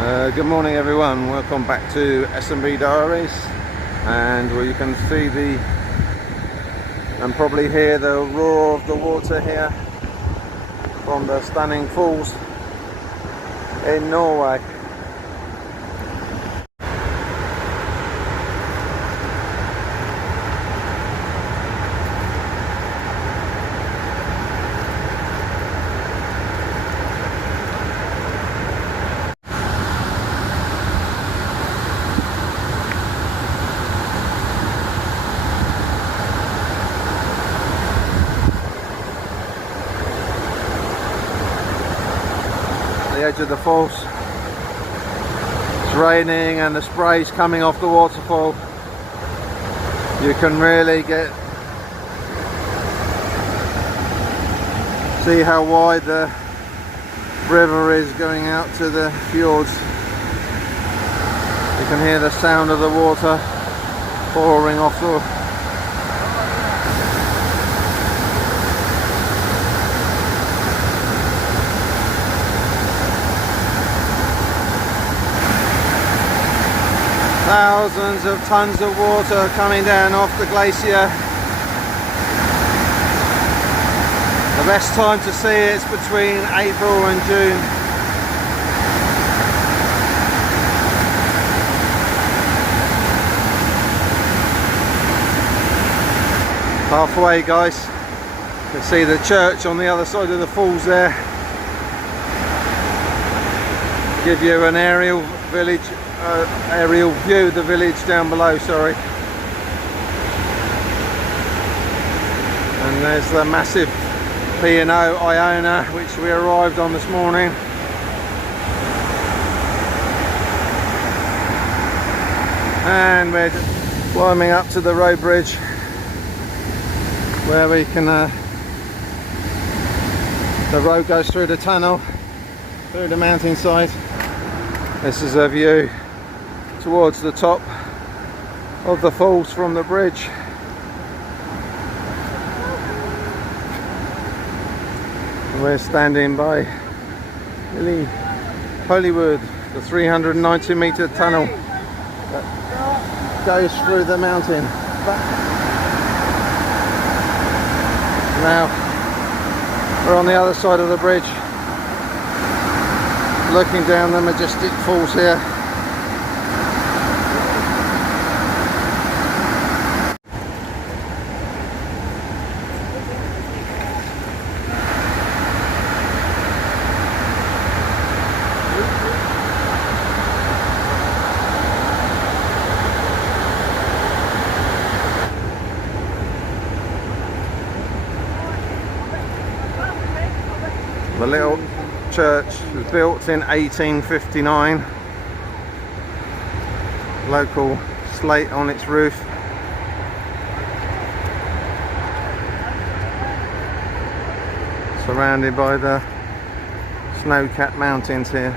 Good morning everyone, welcome back to S&B Diaries, and where you can see and probably hear the roar of the water here from the stunning falls in Norway. The edge of the falls, it's raining and the spray's coming off the waterfall. You can really see how wide the river is going out to the fjords. You can hear the sound of the water pouring off the thousands of tons of water coming down off the glacier. The best time to see it is between April and June. Halfway, guys. You can see the church on the other side of the falls there. Give you an aerial view of the village down below, sorry. And there's the massive P&O Iona which we arrived on this morning. And we're climbing up to the road bridge where we can the road goes through the tunnel, through the mountainside. This is a view towards the top of the falls from the bridge. And we're standing by Hollywood, the 390-meter tunnel that goes through the mountain. Now we're on the other side of the bridge, looking down the majestic falls here. The little church was built in 1859. Local slate on its roof. Surrounded by the snow-capped mountains here.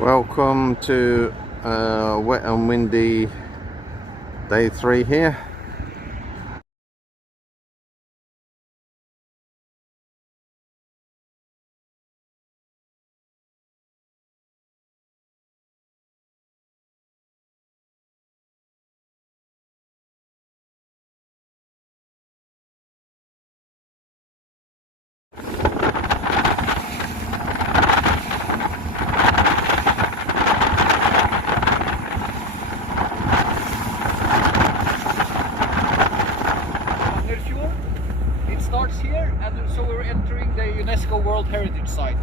Welcome to wet and windy day 3 here. So we're entering the UNESCO World Heritage Site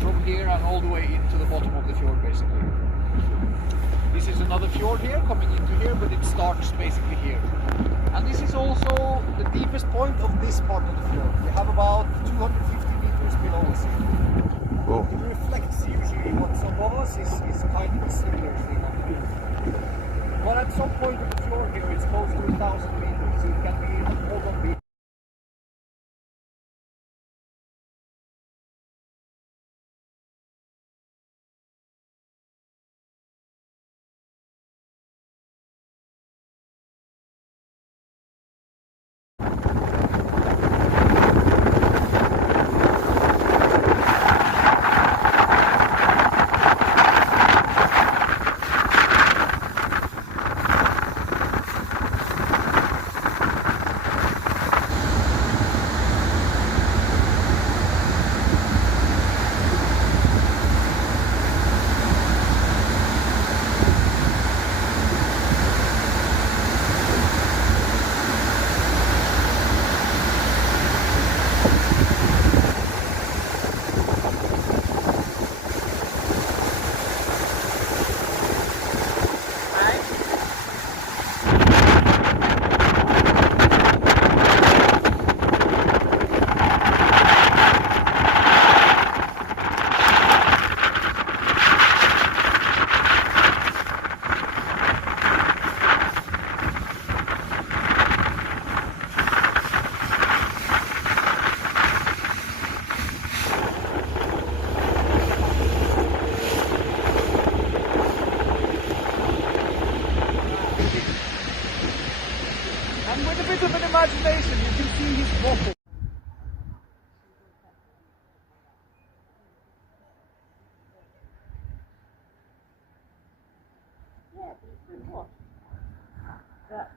from here and all the way into the bottom of the fjord, basically. This is another fjord here, coming into here, but it starts basically here. And this is also the deepest point of this part of the fjord. We have about 250 meters below us here. imagination, you can see his bottle. Yeah, but it's good watch. That